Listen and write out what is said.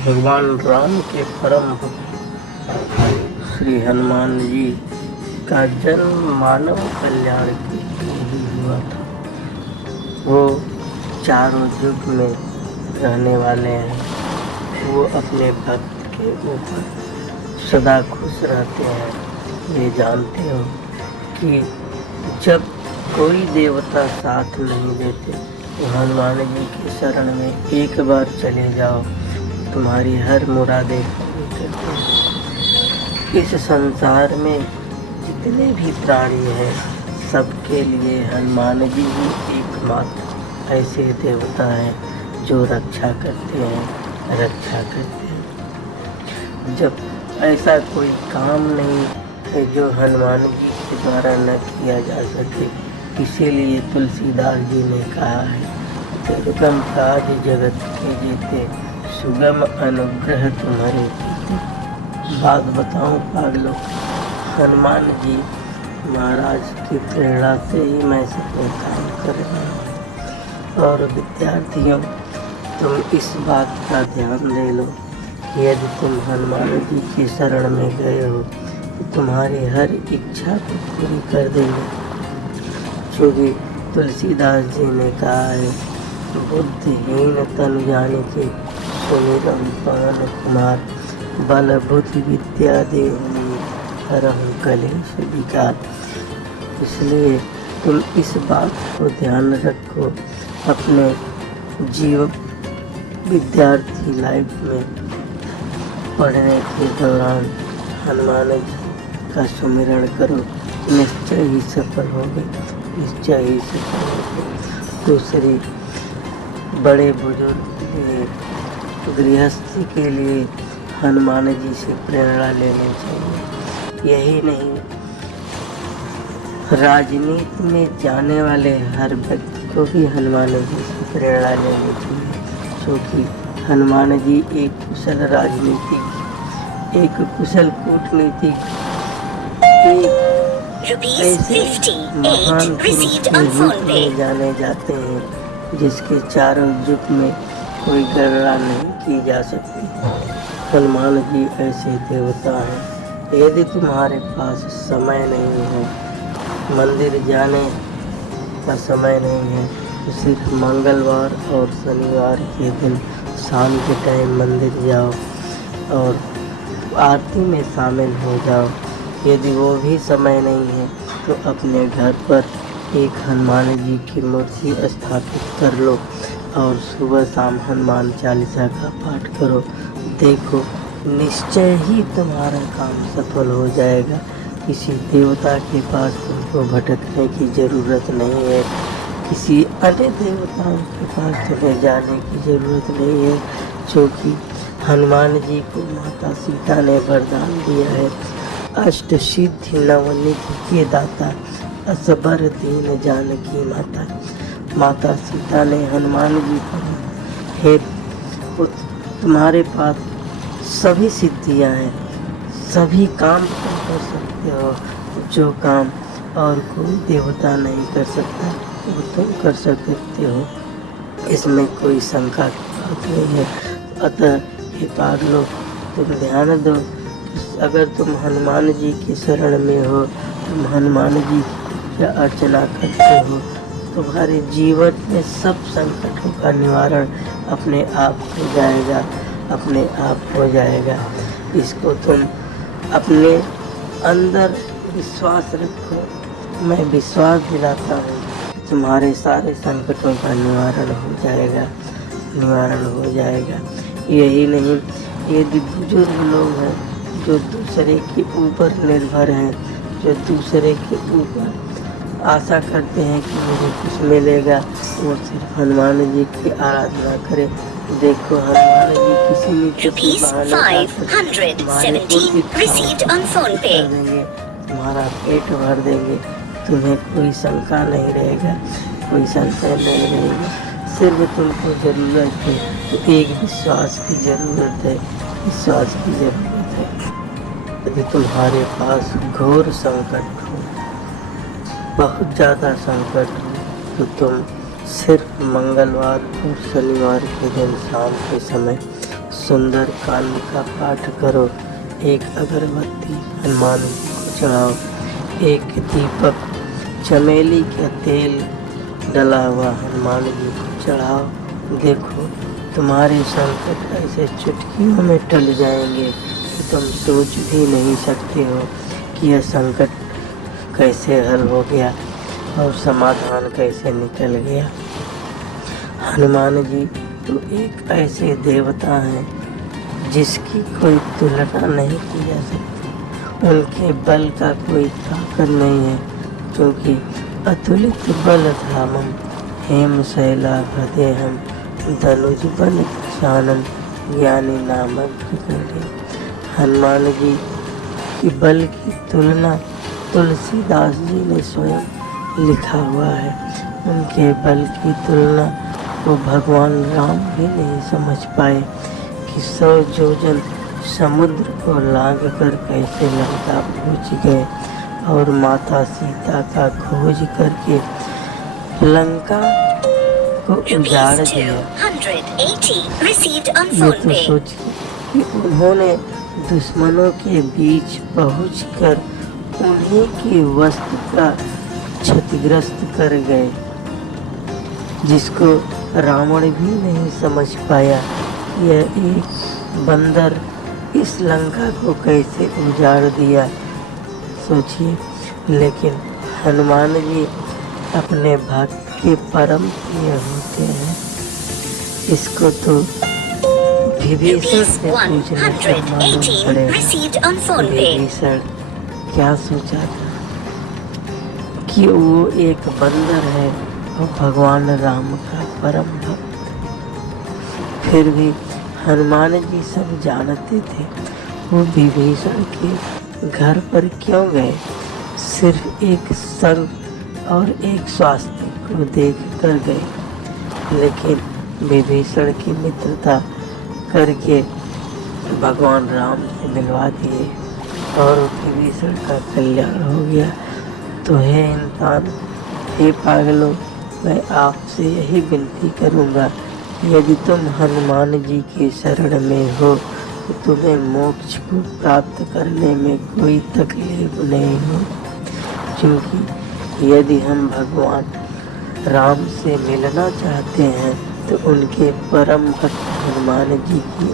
भगवान राम के परम भक्त श्री हनुमान जी का जन्म मानव कल्याण के लिए ही हुआ था। वो चारों युग में रहने वाले हैं। वो अपने भक्त के ऊपर सदा खुश रहते हैं। ये जानते हो कि जब कोई देवता साथ नहीं देते तो हनुमान जी की शरण में एक बार चले जाओ, तुम्हारी हर मुरादें पूरी करते हैं। इस संसार में जितने भी प्राणी हैं, सबके लिए हनुमान जी ही एकमात्र ऐसे देवता हैं जो रक्षा करते हैं। जब ऐसा कोई काम नहीं है जो हनुमान जी के द्वारा न किया जा सके, इसीलिए तुलसीदास जी ने कहा है, दुर्गम काज जगत के जीते, सुगम अनुग्रह तुम्हारे पीते। बात बताऊं पागलों, हनुमान जी महाराज की प्रेरणा से ही मैं सबको काम कर रहा हूँ। और विद्यार्थियों, तुम इस बात का ध्यान दे लो कि यदि तुम हनुमान जी की शरण में गए हो तो तुम्हारी हर इच्छा को पूरी कर देंगे। क्योंकि तुलसीदास जी ने कहा है, बुद्धिहीन तन जानिके सुमिरन पवन कुमार, बल बुद्धि विद्या देहु हरहु कलेश विकार। इसलिए तुम इस बात को ध्यान रखो, अपने जीवन विद्यार्थी लाइफ में पढ़ने के दौरान हनुमान जी का सुमिरन करो, निश्चय ही सफल होगे। दूसरी, बड़े बुजुर्ग के लिए, गृहस्थी के लिए हनुमान जी से प्रेरणा लेनी चाहिए। यही नहीं, राजनीति में जाने वाले हर व्यक्ति को भी हनुमान जी से प्रेरणा लेनी चाहिए, क्योंकि हनुमान जी एक कुशल राजनीतिक, एक कुशल कूटनीतिक, एक ऐसे महान पुरुष के रूप में जाने जाते हैं जिसके चारों युग में कोई गणना नहीं की जा सकती। हनुमान जी ऐसे देवता हैं। यदि तुम्हारे पास समय नहीं है, मंदिर जाने का समय नहीं है, तो सिर्फ मंगलवार और शनिवार के दिन शाम के टाइम मंदिर जाओ और आरती में शामिल हो जाओ। यदि वो भी समय नहीं है तो अपने घर पर एक हनुमान जी की मूर्ति स्थापित कर लो और सुबह शाम हनुमान चालीसा का पाठ करो। देखो, निश्चय ही तुम्हारा काम सफल हो जाएगा। किसी देवता के पास तुमको भटकने की ज़रूरत नहीं है, किसी अन्य देवताओं के पास तुम्हें जाने की ज़रूरत नहीं है, क्योंकि हनुमान जी को माता सीता ने वरदान दिया है, अष्ट सिद्धि नवनिधि के दाता, असबर दीन जानकी माता। माता सीता ने हनुमान जी को, हे पुत्र, तुम्हारे पास सभी सिद्धियां हैं, सभी काम तुम कर सकते हो, जो काम और कोई देवता नहीं कर सकता वो तुम कर सकते हो। इसमें कोई शंका की बात नहीं है। अतः हे पागलों, तुम ध्यान दो, अगर तुम हनुमान जी की शरण में हो, तुम हनुमान जी की अर्चना करते हो, तुम्हारे जीवन में सब संकटों का निवारण अपने आप हो जाएगा। इसको तुम अपने अंदर विश्वास रखो। मैं विश्वास दिलाता हूँ, तुम्हारे सारे संकटों का निवारण हो जाएगा। यही नहीं, यदि बुजुर्ग लोग हैं जो दूसरे के ऊपर निर्भर हैं, जो दूसरे के ऊपर आशा करते हैं कि मुझे कुछ मिलेगा, वो सिर्फ हनुमान जी की आराधना करें। देखो, हनुमान जी किसी न किसी बहाने देंगे, तुम्हारा पेट भर देंगे, तुम्हें कोई शंका नहीं रहेगा, कोई संशय नहीं रहेगा। सिर्फ तुमको ज़रूरत है तो एक विश्वास की ज़रूरत है। यदि तुम्हारे पास घोर संकट हो, बहुत ज़्यादा संकट हो, तो तुम सिर्फ मंगलवार और शनिवार के दिन शाम के समय सुंदर कांड का पाठ करो। एक अगरबत्ती हनुमान जी को चढ़ाओ। एक दीपक चमेली का तेल डला हुआ हनुमान जी को चढ़ाओ। देखो तुम्हारे संकट ऐसे चुटकियों में टल जाएंगे कि तुम सोच भी नहीं सकते हो कि यह संकट कैसे हल हो गया और समाधान कैसे निकल गया। हनुमान जी तो एक ऐसे देवता हैं जिसकी कोई तुलना नहीं की जा सकती। उनके बल का कोई ताकत नहीं है, क्योंकि अतुलित बल धामम हेम शैलाभदेहम धनुज बल प्रशानम ज्ञानी नामक। हनुमान जी की बल की तुलना तुलसीदास जी ने स्वयं लिखा हुआ है। उनके बल की तुलना को भगवान राम भी नहीं समझ पाए कि 100 योजन समुद्र को लांघ कर कैसे लंका पहुँच गए और माता सीता का खोज करके लंका को उजाड़ दिया। ये तो सोचिए कि उन्होंने दुश्मनों के बीच पहुंचकर उन्हीं की वस्तु का क्षतिग्रस्त कर गए, जिसको रावण भी नहीं समझ पाया कि यह एक बंदर इस लंका को कैसे उजाड़ दिया। सोचिए, लेकिन हनुमान जी अपने भक्त के परम प्रिय होते हैं। इसको तो विभीषण से पूछने पर मालूम पड़ेगा। विभीषण क्या सोचा था कि वो एक बंदर है और भगवान राम का परम भक्त। फिर भी हनुमान जी सब जानते थे। वो विभीषण के घर पर क्यों गए? सिर्फ एक संग और एक स्वास्थ्य को देख कर गए, लेकिन विभीषण की मित्रता करके भगवान राम से मिलवा दिए और विभीषण का कल्याण हो गया। तो हे इंसान, हे पागलों, मैं आपसे यही विनती करूँगा कि यदि तुम हनुमान जी के शरण में हो तो तुम्हें मोक्ष को प्राप्त करने में कोई तकलीफ नहीं हो। क्योंकि यदि हम भगवान राम से मिलना चाहते हैं तो उनके परम भक्त हनुमान जी की